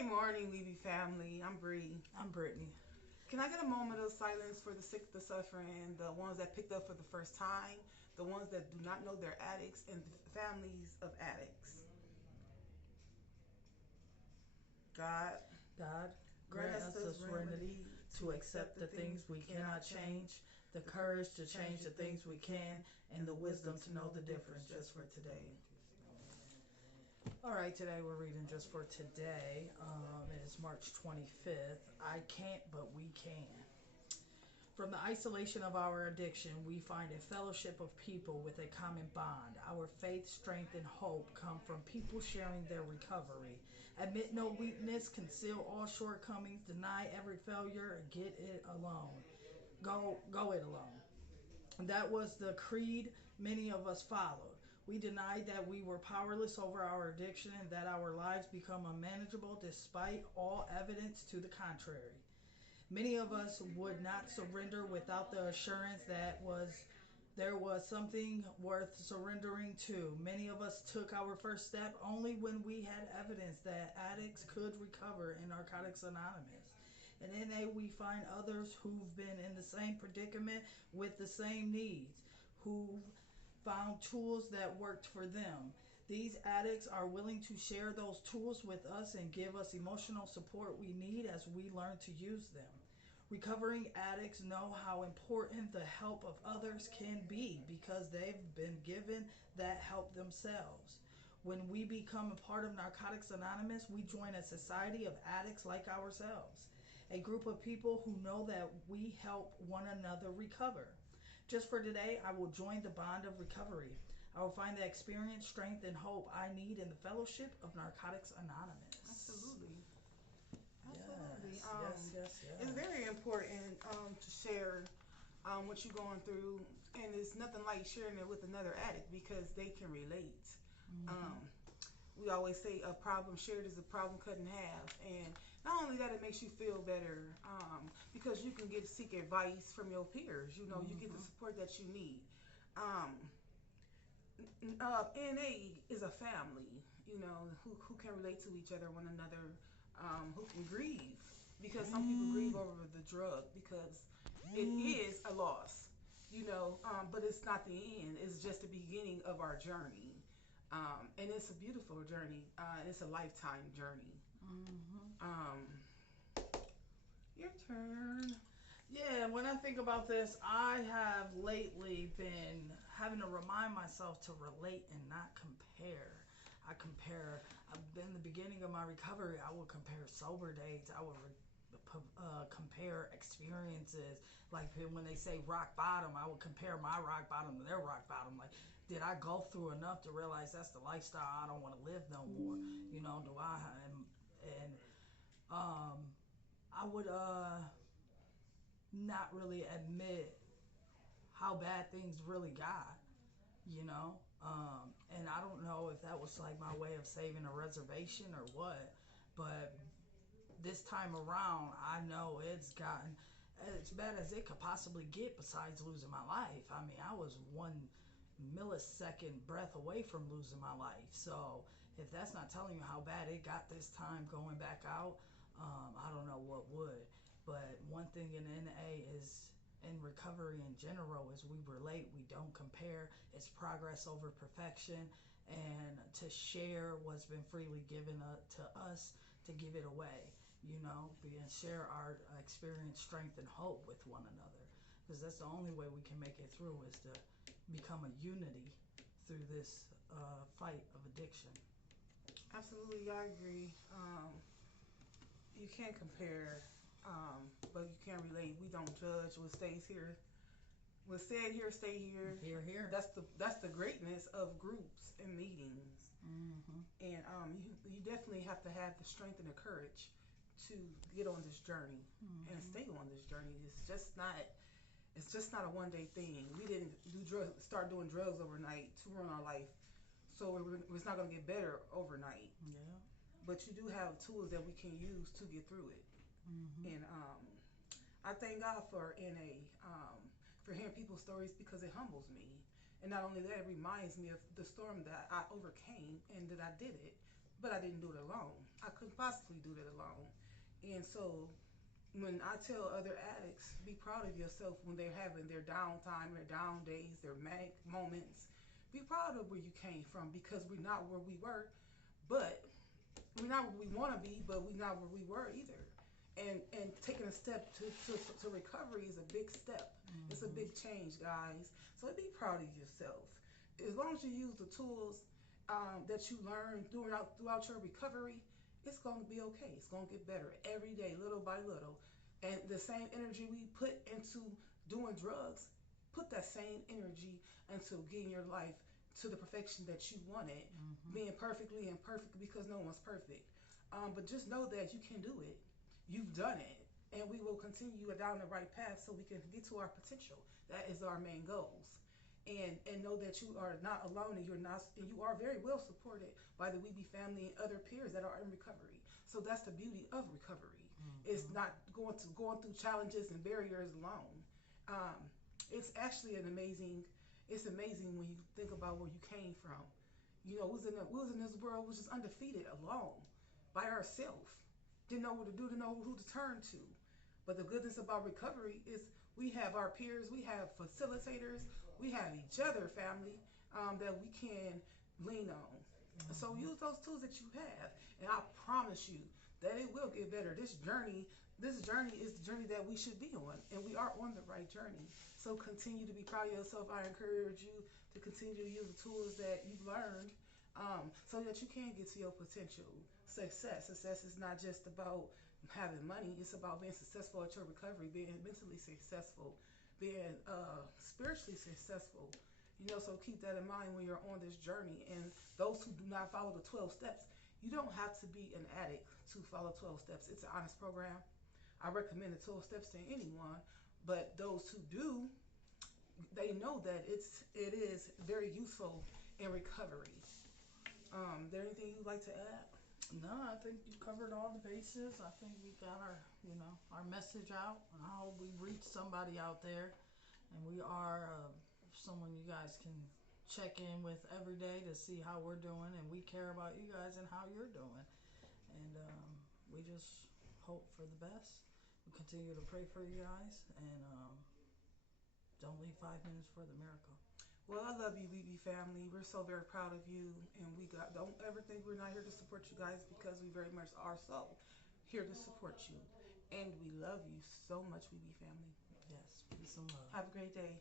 Great morning, Levy family. I'm Bree. I'm Brittany. Can I get a moment of silence for the sick, the suffering, the ones that picked up for the first time, the ones that do not know they're addicts, and the families of addicts? God, God, grant grant us us the the serenity remedy to to accept accept the the things things we we cannot cannot change, the courage to change the things we can, and the wisdom to know the difference just for today. All right, today we're reading just for today. It is March 25th. I can't, but we can. From the isolation of our addiction, we find a fellowship of people with a common bond. Our faith, strength, and hope come from people sharing their recovery. Admit no weakness, conceal all shortcomings, deny every failure, get it alone. Go it alone. That was the creed many of us followed. We denied that we were powerless over our addiction and that our lives become unmanageable despite all evidence to the contrary. Many of us would not surrender without the assurance that there was something worth surrendering to. Many of us took our first step only when we had evidence that addicts could recover in Narcotics Anonymous. And in NA, we find others who've been in the same predicament with the same needs, who've found tools that worked for them. These addicts are willing to share those tools with us and give us emotional support we need as we learn to use them. Recovering addicts know how important the help of others can be because they've been given that help themselves. When we become a part of Narcotics Anonymous, we join a society of addicts like ourselves, a group of people who know that we help one another recover. Just for today, I will join the bond of recovery. I will find the experience, strength, and hope I need in the fellowship of Narcotics Anonymous. Absolutely. Yes. It's very important to share what you're going through, and it's nothing like sharing it with another addict because they can relate. We always say a problem shared is a problem cut in half, and not only that, it makes you feel better because you can seek advice from your peers. You know, you get the support that you need. NA is a family, you know, who can relate to each other, one another, who can grieve because some people grieve over the drug because it is a loss, you know, but it's not the end. It's just the beginning of our journey. And it's a beautiful journey. It's a lifetime journey. Your turn. Yeah, when I think about this, I have lately been having to remind myself to relate and not compare. I've been in the beginning of my recovery, I would compare sober days, I would compare experiences. Like when they say rock bottom, I would compare my rock bottom to their rock bottom. Like, did I go through enough to realize that's the lifestyle I don't want to live no more? You know, do I? And I would not really admit how bad things really got, you know? And I don't know if that was like my way of saving a reservation or what, but this time around, I know it's gotten as bad as it could possibly get besides losing my life. I mean, I was 1 millisecond breath away from losing my life. So if that's not telling you how bad it got this time going back out, I don't know what would. But one thing in NA is, in recovery in general, is we relate, we don't compare. It's progress over perfection, and to share what's been freely given to us, to give it away, you know, and share our experience, strength, and hope with one another, because that's the only way we can make it through, is to become a unity through this fight of addiction. Absolutely, I agree. You can't compare, but you can relate. We don't judge. What stays here, what said here, stay here. Here. That's the greatness of groups and meetings. And you definitely have to have the strength and the courage to get on this journey and stay on this journey. It's just not a one-day thing. We didn't start doing drugs overnight to ruin our life, so it's not going to get better overnight. Yeah. But you do have tools that we can use to get through it. And I thank God for NA, for hearing people's stories, because it humbles me. And not only that, it reminds me of the storm that I overcame and that I did it. but I didn't do it alone. I couldn't possibly do that alone. And so when I tell other addicts, be proud of yourself when they're having their downtime, their down days, their manic moments. Be proud of where you came from because we're not where we were, but we're not where we want to be, but we're not where we were either. And taking a step to recovery is a big step. It's a big change, guys. So be proud of yourself. As long as you use the tools that you learn throughout your recovery, it's going to be okay. It's going to get better every day, little by little. And the same energy we put into doing drugs, put that same energy into getting your life to the perfection that you wanted, being perfectly imperfect because no one's perfect. But just know that you can do it. You've done it. And we will continue down the right path so we can get to our potential. That is our main goals. And know that you are not alone and you are very well supported by the Weeby family and other peers that are in recovery. So that's the beauty of recovery. It's not going through challenges and barriers alone. It's actually it's amazing when you think about where you came from. You know, we was in this world was just undefeated alone by ourselves. Didn't know what to do, didn't know who to turn to. But the goodness about recovery is we have our peers, we have facilitators, we have each other, family, that we can lean on. So use those tools that you have, and I promise you that it will get better. This journey is the journey that we should be on, and we are on the right journey. So continue to be proud of yourself. I encourage you to continue to use the tools that you've learned, so that you can get to your potential success. Success is not just about having money. It's about being successful at your recovery, being mentally successful, being spiritually successful. You know, so keep that in mind when you're on this journey. And those who do not follow the 12 steps, you don't have to be an addict to follow 12 steps. It's an honest program. I recommend the 12 steps to anyone, but those who do, they know that it is very useful in recovery. There anything you'd like to add? No, I think you covered all the bases. I think we got our message out. I hope we reach somebody out there, and we are someone you guys can check in with every day to see how we're doing, and we care about you guys and how you're doing, and we just hope for the best. We continue to pray for you guys, and don't leave 5 minutes for the miracle. Well, I love you, Weeby family. We're so very proud of you, and don't ever think we're not here to support you guys, because we very much are so here to support you, and we love you so much, Weeby family. Yes, peace and love. Have a great day.